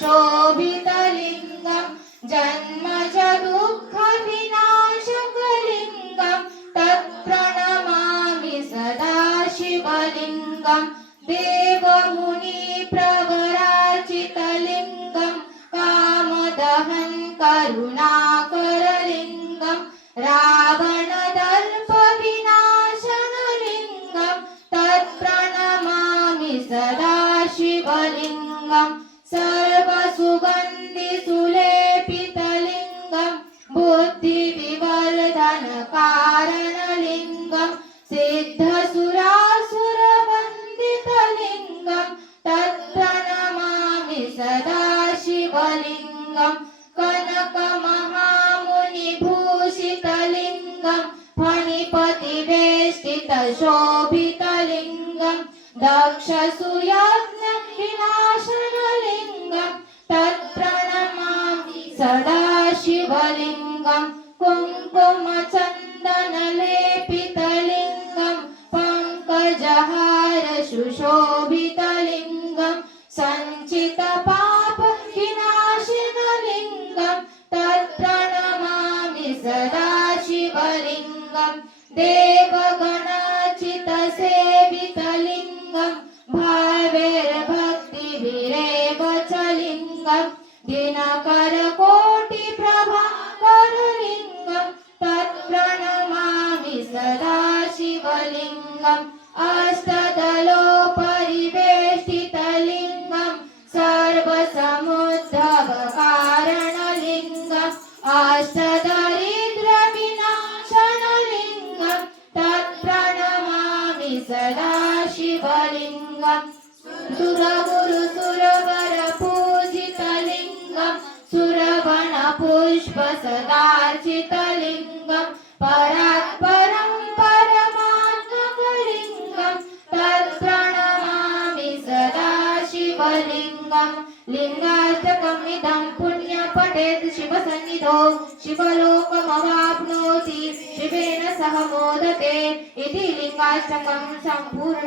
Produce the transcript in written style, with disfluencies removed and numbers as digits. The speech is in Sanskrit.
शोभितलिङ्गं जन्मज दुःखविनाशकलिङ्गं तत्प्रणमामि सदा शिवलिङ्गं देवमुनिप्रवराचितलिङ्गं कामदहं करुणाकरलिङ्गं रावणदर्पविनाशनलिङ्गं तत्प्रणमामि सदा शिवलिङ्गं सर्वसुगन्धिसुलेपितलिङ्गं बुद्धिविवर्धनकारणलिङ्गं सिद्धसुरासुरवन्दितलिङ्गं तत्प्रणमामि सदा शिवलिङ्गं कनकमहामुनिभूषितलिङ्गं फणिपतिवेष्टितशोभितलिङ्गं दक्षसुयज्ञविनाशनलिङ्गं तत्प्रणमामि सदा शिवलिङ्गं कुङ्कुमचन्दनलेपितलिङ्गं पङ्कजहार सुशोभितलिङ्गं सञ्चितपापविनाशिनलिङ्गं तत्प्रणमामि सदा शिवलिङ्गं देवगणाचितसेवितलिङ्गं भावैर्भक्तिभिरेव च लिङ्गं दिनकरकोटिप्रभाकरलिङ्गं तत्प्रणमामि सदा शिवलिङ्गम् अष्टदलोपरिवेष्टितलिङ्गं सर्वसमुद्भवकारणलिङ्गम् अष्टदरिद्रविनाशनलिङ्गं तत्प्रणमामि सदा शिवलिङ्गं सुरगुरुसुरवरपूजितलिङ्गं सुरवनपुष्पसदार्चितलिङ्गं परात्परं परमात्मकलिङ्गं तत्प्रणमामि सदा शिवलिङ्गं लिङ्गाष्टकमिदं पुण्यं पठेत् शिवसन्निधौ शिवलोकमवाप्नोति शिवेन सह मोदते इति लिङ्गाष्टकं सम्पूर्णम्।